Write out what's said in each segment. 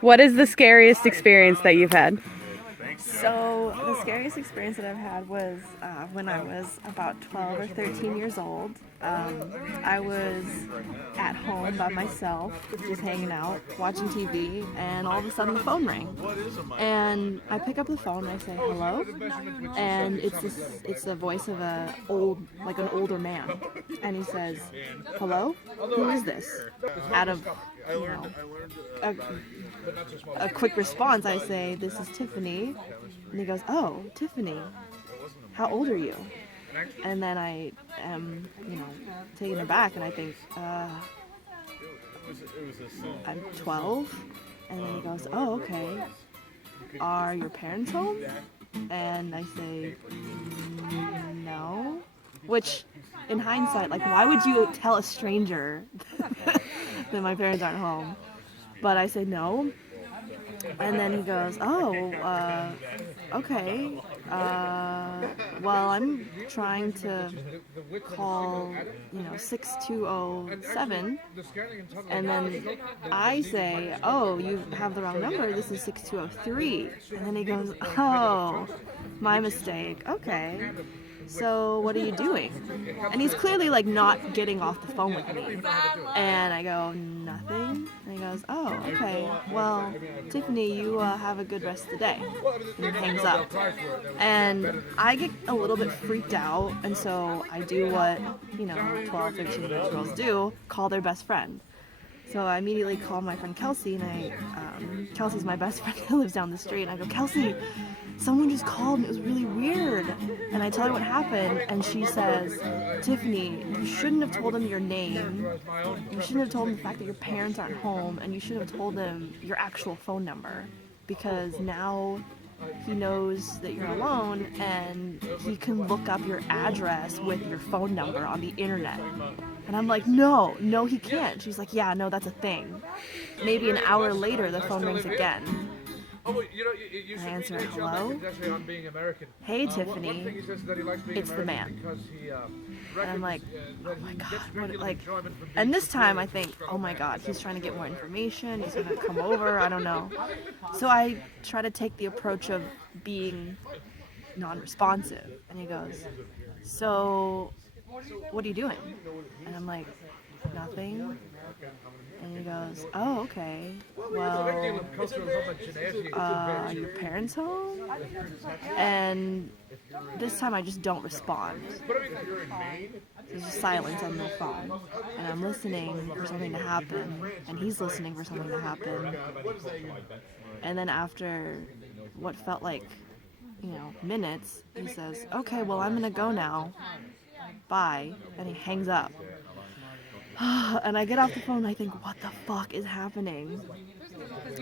What is the scariest experience that you've had? So the scariest experience that I've had was when I was about 12 or 13 years old. I was at home by myself, just hanging out, watching TV, and all of a sudden the phone rang. And I pick up the phone and I say hello, and it's the voice of an older man, and he says, "Hello, who is this?" Out of you know a, a quick response, I say, "This is Tiffany." And he goes, "Oh, Tiffany, how old are you?" And then I am, taken aback, and I think, I'm 12. And then he goes, "Oh, okay. Are your parents home?" And I say, "No." Which, in hindsight, like, why would you tell a stranger that my parents aren't home? But I say no. And then he goes, "Oh, okay. Well, I'm trying to call, 6207." And then I say, "Oh, you have the wrong number. This is 6203." And then he goes, "Oh, my mistake. Okay. So what are you doing?" And he's clearly like not getting off the phone with me. And I go, "Nothing." And he goes, "Oh, okay. Well, Tiffany, you have a good rest of the day." And he hangs up. And I get a little bit freaked out, and so I do what, 12, 13-year-old girls do, call their best friend. So I immediately call my friend Kelsey, and Kelsey's my best friend who lives down the street, and I go, "Kelsey, someone just called and it was really weird." And I tell her what happened, and she says, "Tiffany, you shouldn't have told him your name. You shouldn't have told him the fact that your parents aren't home, and you should have told him your actual phone number, because now he knows that you're alone, and he can look up your address with your phone number on the internet." And I'm like, "No, he can't." She's like, "Yeah, no, that's a thing." Maybe an hour later, the phone rings again. I answer, "Hello? Hey, Tiffany, it's the man." And I'm like, "Oh my God, what, like," and this time I think, "Oh my God, he's trying to get more information, he's gonna come over, I don't know." So I try to take the approach of being non-responsive, and he goes, "So, what are you doing?" And I'm like, "Nothing." And he goes, "Oh, okay. Well, are your parents home?" And this time I just don't respond. There's just silence on the phone. And I'm listening for something to happen. And he's listening for something to happen. And then after what felt like, minutes, he says, "Okay, well, I'm going to go now. Bye." And he hangs up. And I get off the phone and I think, what the fuck is happening?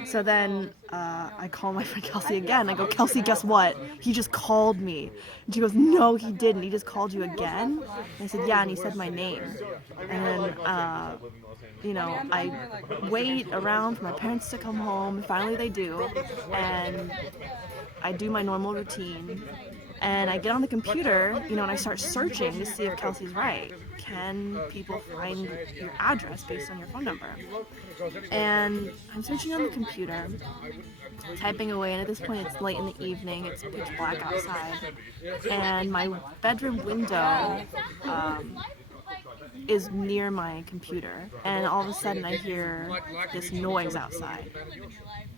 So then I call my friend Kelsey again. I go, "Kelsey, guess what? He just called me." And she goes, "No, he didn't. He just called you again?" And I said, "Yeah, and he said my name." And then, I wait around for my parents to come home. And finally they do. And I do my normal routine. And I get on the computer, and I start searching to see if Kelsey's right. Can people find your address based on your phone number? And I'm searching on the computer, typing away, and at this point it's late in the evening, it's pitch black outside, and my bedroom window is near my computer, and all of a sudden I hear this noise outside.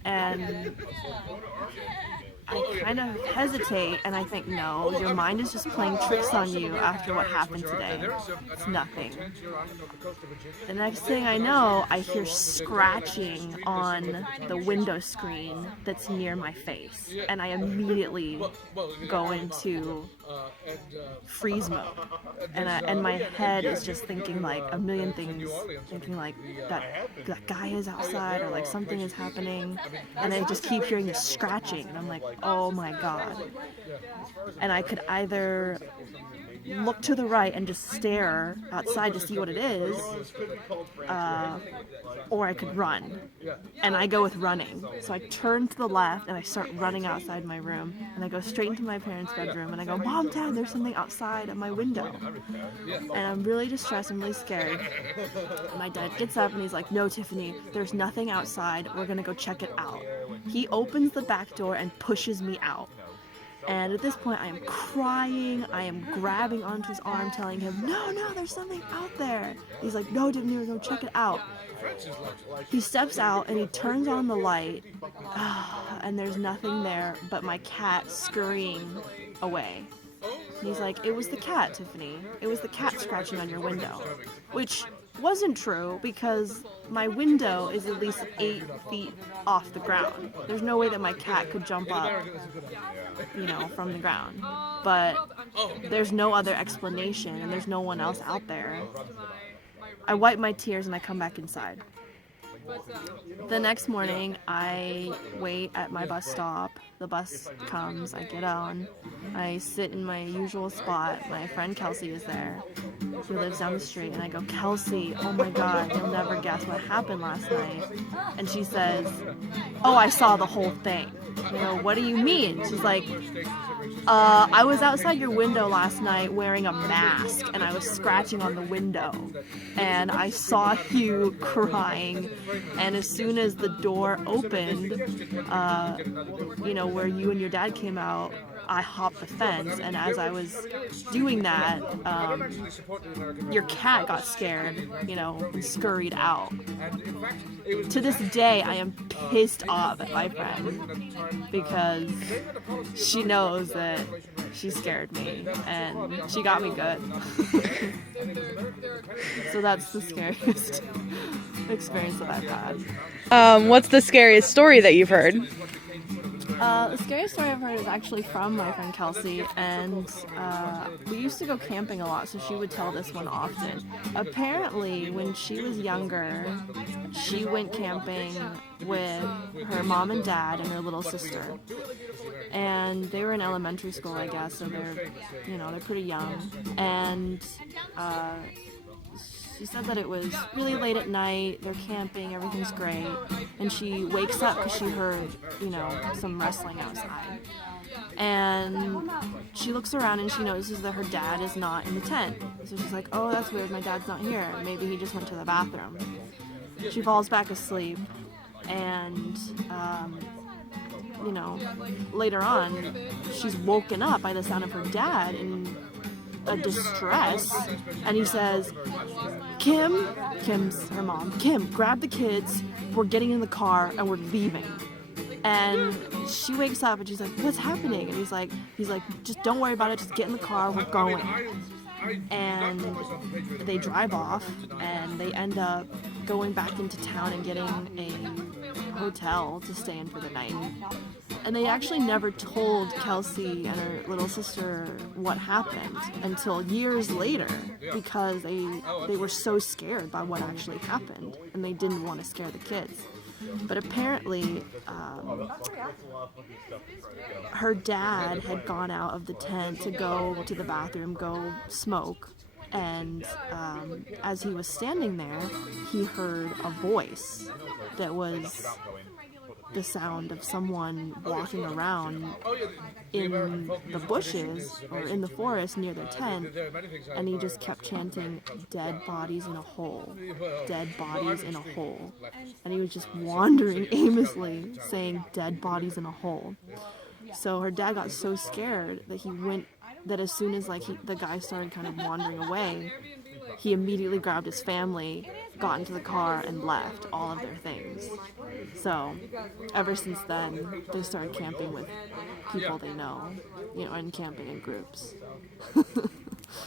And I kind of hesitate, and I think, no, your mind is just playing tricks on you after what happened today. It's nothing. The next thing I know, I hear scratching on the window screen that's near my face, and I immediately go into freeze mode. And my head is just thinking like a million things, thinking like that guy is outside, or like something is happening, and I just keep hearing this scratching, and I'm like, oh my God. And I could either look to the right and just stare outside to see what it is, or I could run. And I go with running. So I turn to the left and I start running outside my room, and I go straight into my parents' bedroom and I go, Mom, Dad, there's something outside of my window. And I'm really distressed, I'm really scared. And my dad gets up and he's like, no, Tiffany, there's nothing outside, we're gonna go check it out. He opens the back door and pushes me out. And at this point, I am crying, I am grabbing onto his arm, telling him, no, there's something out there. He's like, no, Tiffany, we're gonna go check it out. He steps out and he turns on the light, and there's nothing there but my cat scurrying away. And he's like, it was the cat, Tiffany. It was the cat scratching on your window. Which wasn't true, because my window is at least 8 feet off the ground. There's no way that my cat could jump up, from the ground. But there's no other explanation, and there's no one else out there. I wipe my tears and I come back inside. The next morning, I wait at my bus stop. The bus comes, I get on, I sit in my usual spot. My friend Kelsey is there, who lives down the street, and I go, Kelsey, oh my God, you'll never guess what happened last night. And she says, oh, I saw the whole thing. What do you mean? She's like, I was outside your window last night wearing a mask, and I was scratching on the window, and I saw you crying, and as soon as the door opened, where you and your dad came out, I hopped the fence, and as I was doing that, your cat got scared, and scurried out. To this day, I am pissed off at my friend because she knows that she scared me, and she got me good. So that's the scariest experience that I've had. What's the scariest story that you've heard? The scariest story I've heard is actually from my friend Kelsey, and we used to go camping a lot, so she would tell this one often. Apparently, when she was younger, she went camping with her mom and dad and her little sister. And they were in elementary school, I guess, so they're pretty young. And she said that it was really late at night, they're camping, everything's great, and she wakes up because she heard, some wrestling outside. And she looks around and she notices that her dad is not in the tent. So she's like, oh, that's weird, my dad's not here. Maybe he just went to the bathroom. She falls back asleep, and later on, she's woken up by the sound of her dad in a distress, and he says, Kim's her mom, Kim, grab the kids, we're getting in the car and we're leaving. And she wakes up and she's like, what's happening? And he's like, just don't worry about it, just get in the car, we're going. And they drive off, and they end up going back into town and getting a hotel to stay in for the night. And they actually never told Kelsey and her little sister what happened until years later, because they were so scared by what actually happened, and they didn't want to scare the kids. But apparently, her dad had gone out of the tent to go to the bathroom, go smoke, and as he was standing there, he heard a voice that was the sound of someone walking around in the bushes or in the forest near their tent, and he just kept chanting, dead bodies in a hole, dead bodies in a hole. And he was just wandering aimlessly saying dead bodies in a hole. So her dad got so scared that as soon as the guy started kind of wandering away, he immediately grabbed his family, got into the car, and left all of their things. So ever since then, they started camping with people they know, and camping in groups.